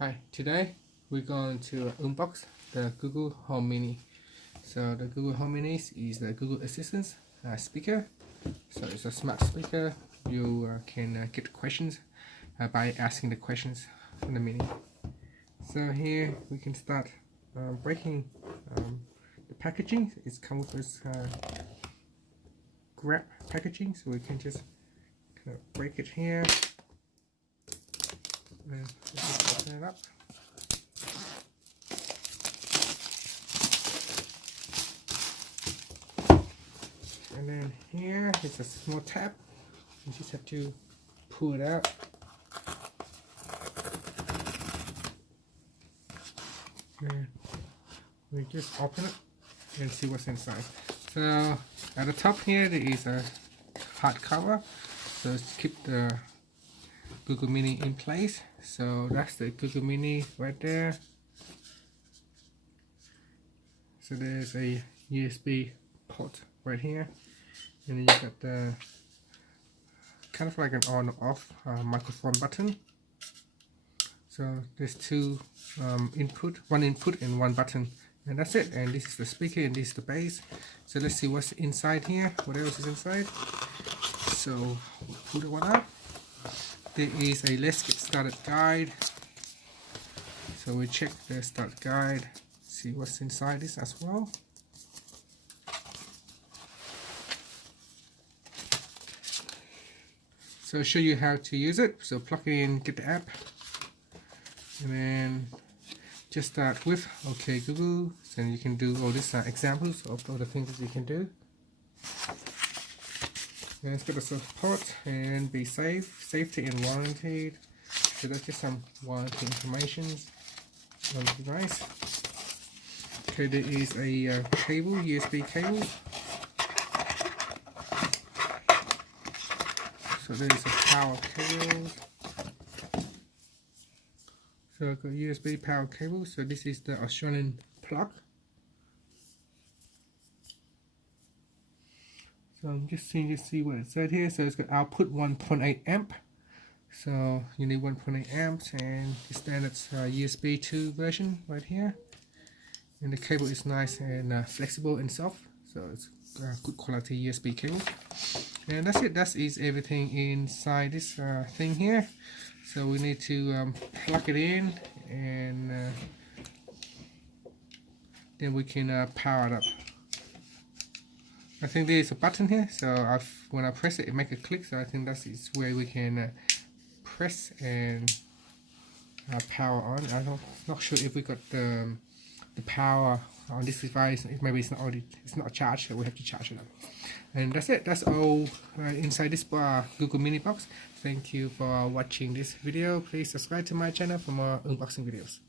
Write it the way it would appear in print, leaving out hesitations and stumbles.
Hi, today we're going to unbox the Google Home Mini. So the Google Home Mini is the Google Assistant speaker. So it's a smart speaker. You can get questions by asking the questions in the Mini. So here we can start breaking the packaging. It's come with this grab packaging, so we can just kind of break it here. And just open it up. And then here is a small tab. You just have to pull it out. And we just open it and see what's inside. So at the top here there is a hard cover, so to keep the Google Mini in place. So that's the Google Mini right there. So there's a USB port right here, and then you got the kind of like an on off microphone button. So there's two one input and one button, and that's it. And this is the speaker and this is the bass. So let's see what's inside here. What else is inside? So we'll pull the one out. There is a Let's Get Started guide. So we check the start guide, see what's inside this as well. So I'll show you how to use it. So plug it in, get the app, and then just start with OK Google. So you can do all these examples of all the things that you can do. And it's got the support and be safe, safety and warranted. So that's just some warranty information on the device. Okay, there is a cable, USB cable. So there is a power cable. So I've got USB power cable. So this is the Australian plug. So I'm just seeing to see what it said here. So it's got output 1.8 amp. So you need 1.8 amps, and the standard USB 2 version right here. And the cable is nice and flexible and soft. So it's good quality USB cable. And that's it. That is everything inside this thing here. So we need to plug it in, and then we can power it up. I think there's a button here, so when I press it, it makes a click. So I think that is where we can press and power on. I'm not sure if we got the power on this device. Maybe it's not charged, so we have to charge it up. And that's it. That's all inside this Google Mini box. Thank you for watching this video. Please subscribe to my channel for more unboxing videos.